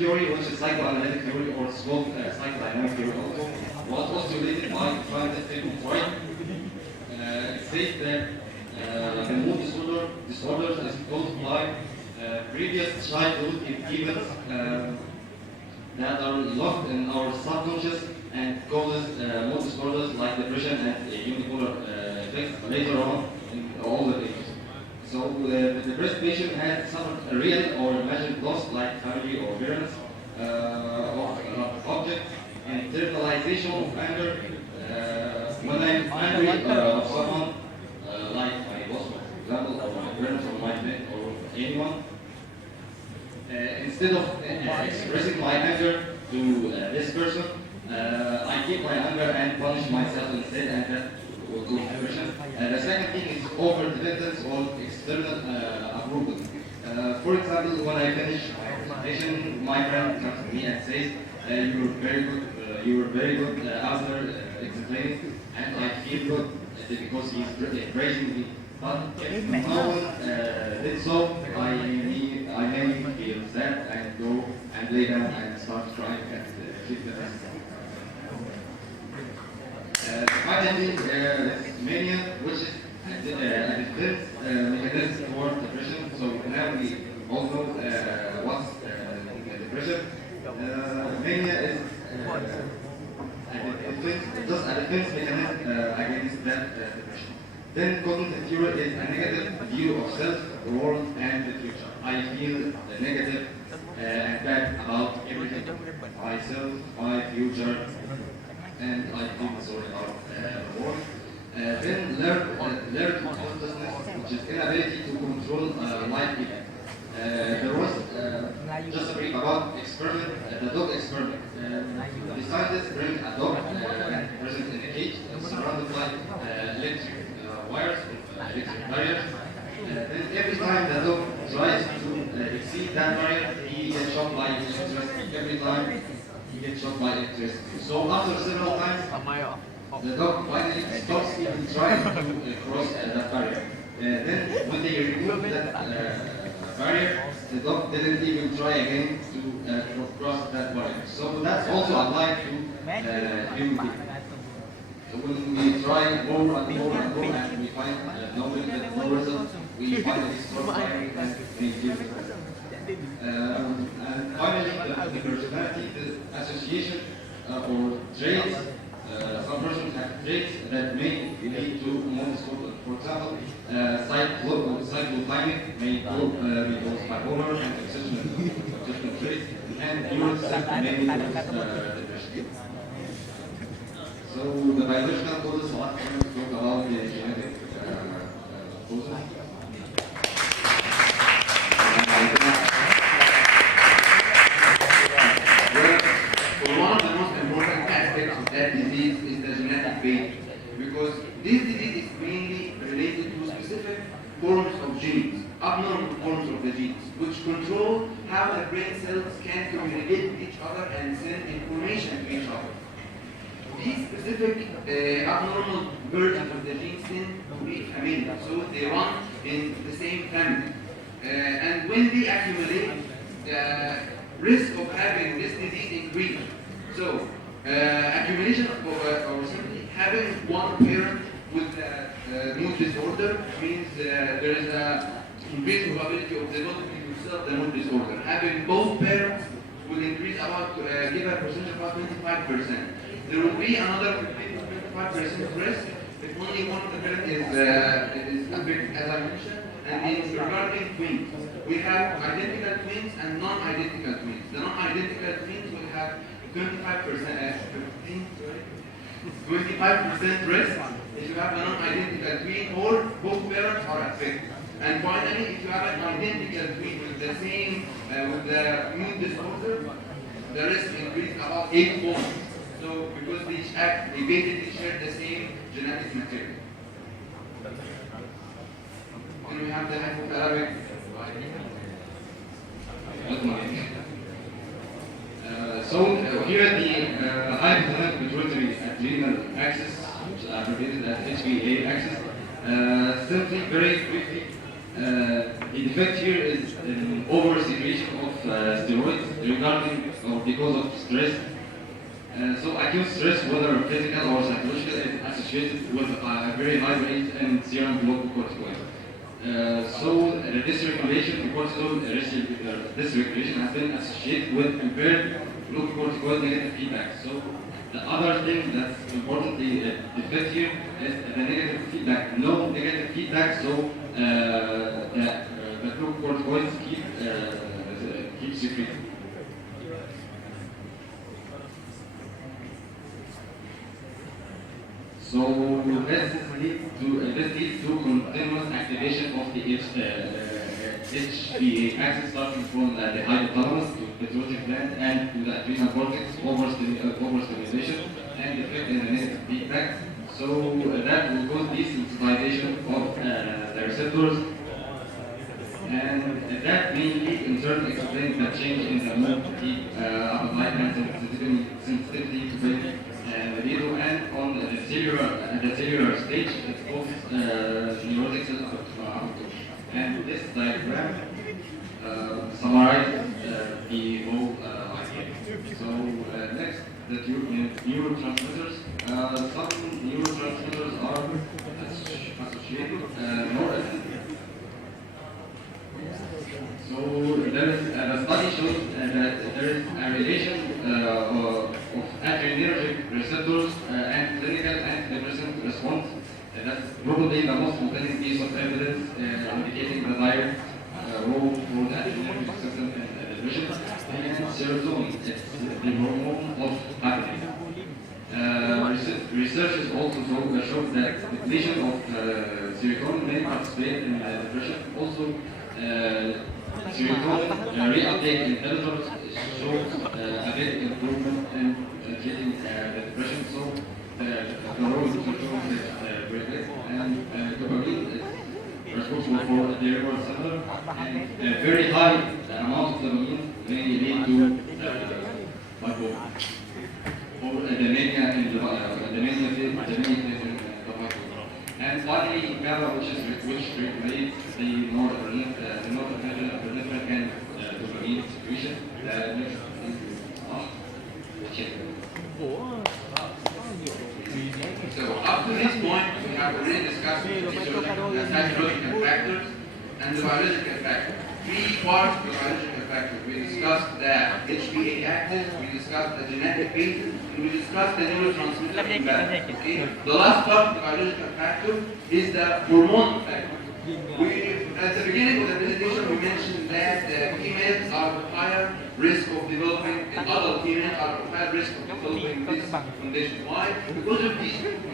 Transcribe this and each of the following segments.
theory, which is psychoanalytic theory, or it's called psychodynamic theory also, was postulated by scientific Freud. It says that the mood disorders is caused by previous childhood events that are locked in our subconscious and causes mood disorders like depression and unipolar effects later on in older ages. So the depressed patient has suffered a real or imagined loss like family or parents of an object, and internalization of anger. When I'm angry of someone, like my boss, for example, or my parents or my friend or anyone, instead of expressing my anger to this person, I keep my anger and punish myself instead, and that will cause depression. The second thing is over-dependence on external approval. For example, when I finish my presentation, my friend comes to me and says, "You were very good answer explaining," and I feel good because he's praising me. But if no one did so, I may feel sad and go and lay down and start crying and keep the rest. Finally, mania, which is a defense mechanism toward depression. So now we all know what's depression. Mania is just a defense mechanism against that depression. Then cognitive theory is a negative view of self, the world, and the future. I feel negative and bad about everything, myself, my future, and I feel sorry about the world. Then learned consciousness, which is inability to control life event. There was just a brief about experiment, the dog experiment. The scientists bring a dog present in a cage surrounded by electric wires with electric barriers. Then every time the dog tries to exceed that barrier, he gets shot by electricity. Every time he gets shot by electricity. So after several times, the dog finally stops even trying to cross that barrier. Then when they remove that barrier, the dog didn't even try again to cross that barrier. So that's also applied to human beings. So when we try more and more and more and we find no results, we finally stop trying and we give it. And finally, the personality, the association or traits. Some persons have traits that may lead to mood disorder. For example, cyclothymic may cause bipolar and obsessional traits, and neurotype may cause depression. So the biological causes, last time we talked about the genetic causes. One of the most important aspects of that disease is the genetic base, because this disease is mainly related to specific forms of genes, abnormal forms of the genes, which control how the brain cells can communicate with each other and send information to each other. These specific abnormal versions of the genes tend to be familial, so they run in the same family. And when they accumulate, the risk of having this disease increases. So, accumulation or simply having one parent with mood disorder means there is a increased probability of developing yourself the mood disorder. Having both parents will increase about, give a percentage about 25%. There will be another 25% risk if only one of the parents is affected, as I mentioned. And in regarding twins, we have identical twins and non-identical twins. The non-identical twins will have 25% risk if you have a non-identical twin or both parents are affected. And finally, if you have an identical twin with the same, with the mood disorder, the risk increases about 8-fold. So, because they basically share the same genetic material. And we have the hypothalamic. So here the hypothalamic pituitary adrenal axis, which is abbreviated as HPA axis, simply very quickly The defect here is an over-secretion of steroids regarding or because of stress. So acute stress, whether physical or psychological, is associated with a very high rate in serum glucocorticoid. So the dysregulation of cortisol dysregulation has been associated with impaired glucocorticoid negative feedback. So the other thing that's important, the defect here, is the negative feedback. No negative feedback, so the glucocorticoids keep secreting. So this leads to continuous activation of the HPA axis starting from the hypothalamus to the pituitary gland and to the adrenal cortex, overstimulation and effect in the negative feedback. So that will cause desensitization of the receptors, and that mainly in turn explains the change in the mood, fatigue, appetite, and sensitivity to pain. Libido, and on the cellular stage, it causes neurotic cell apoptosis. And this diagram summarizes the whole idea. So next, the neurotransmitters. Some neurotransmitters are associated norepinephrine. So there is, the study shows that there is a relation of adrenergic receptors and clinical antidepressant response. That's probably the most compelling piece of evidence indicating the direct role for the adrenergic system in depression. And serotonin, it's the hormone of happiness. Research also shows that depletion of serotonin may participate in depression. Also, serotonin reuptake inhibitors shows a big improvement in treating the depression. So the role of serotonin is very big, and dopamine is responsible for the reward center. And very high amount of dopamine may lead to bipolar or the mania in the mania phase in the bipolar. And finally, GABA, which regulates the norepinephrine and dopamine secretion. So up to this point, we have already discussed the psychological factors and the biological factors. Three parts of the biological factors. We discussed the HPA axis, we discussed the genetic basis, and we discussed the neurotransmitter imbalance. Okay? The last part of the biological factor is the hormonal factor. At the beginning of the presentation, we mentioned that females are at higher risk of developing, and adult females are at higher risk of developing this condition. Why? Because of these hormones.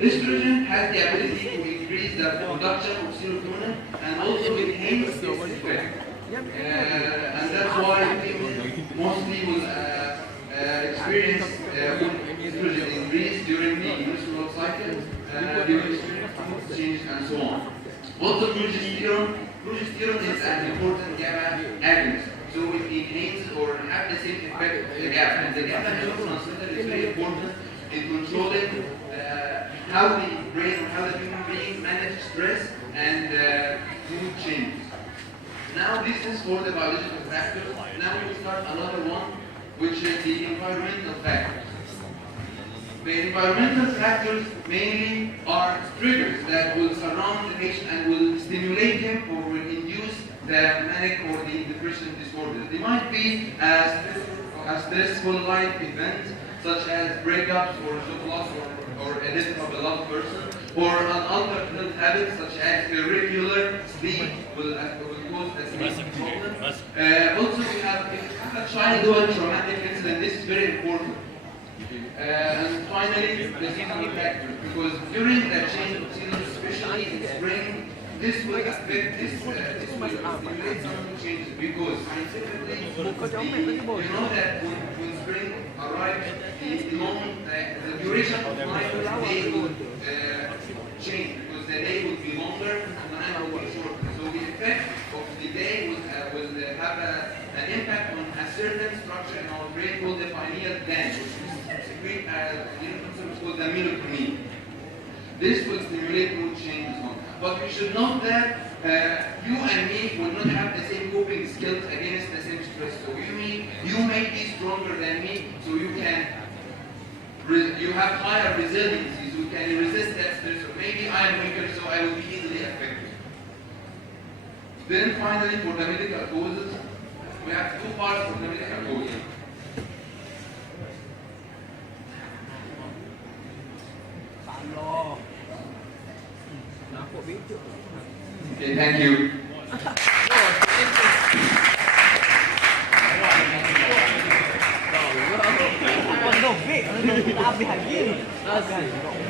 Estrogen has the ability to increase the production of serotonin and also enhance its effect. And that's why people mostly will experience estrogen increase during the menstrual cycle, during mood change, and so on. Also, progesterone is an important GABA agonist, so it enhances or have the same effect of the GABA. And the GABA neurotransmitter is very important in controlling how the brain or how the human being manages stress and mood changes. Now this is for the biological factors. Now we will start another one, which is the environmental factors. The environmental factors mainly are triggers that will surround the patient and will stimulate him or will induce the manic or the depression disorders. They might be a stressful life events such as breakups or job loss or a death of a loved person, or unaltered health habits such as irregular sleep will cause a sleep problem. Also, we have a childhood traumatic incident. This is very important. And finally, the seasonal factors, because during the change of season, especially in spring, this will affect this will stimulate some changes, because scientifically, you know that when spring arrives, the duration of life of the day will change, because the day will be longer and the night will be shorter. So the effect of the day will have an impact on a certain structure in our brain called the pineal gland, which is secrete called the melatonin. This will stimulate mood changes on. But we should know that you and me will not have the same coping skills against the same stress. So you may be stronger than me, so you have higher resiliency, so you can resist that stress. So maybe I am weaker, so I will be easily affected. Then finally, for the medical causes, we have two parts for the medical causes. Okay, thank you. Quando vê, abre aqui.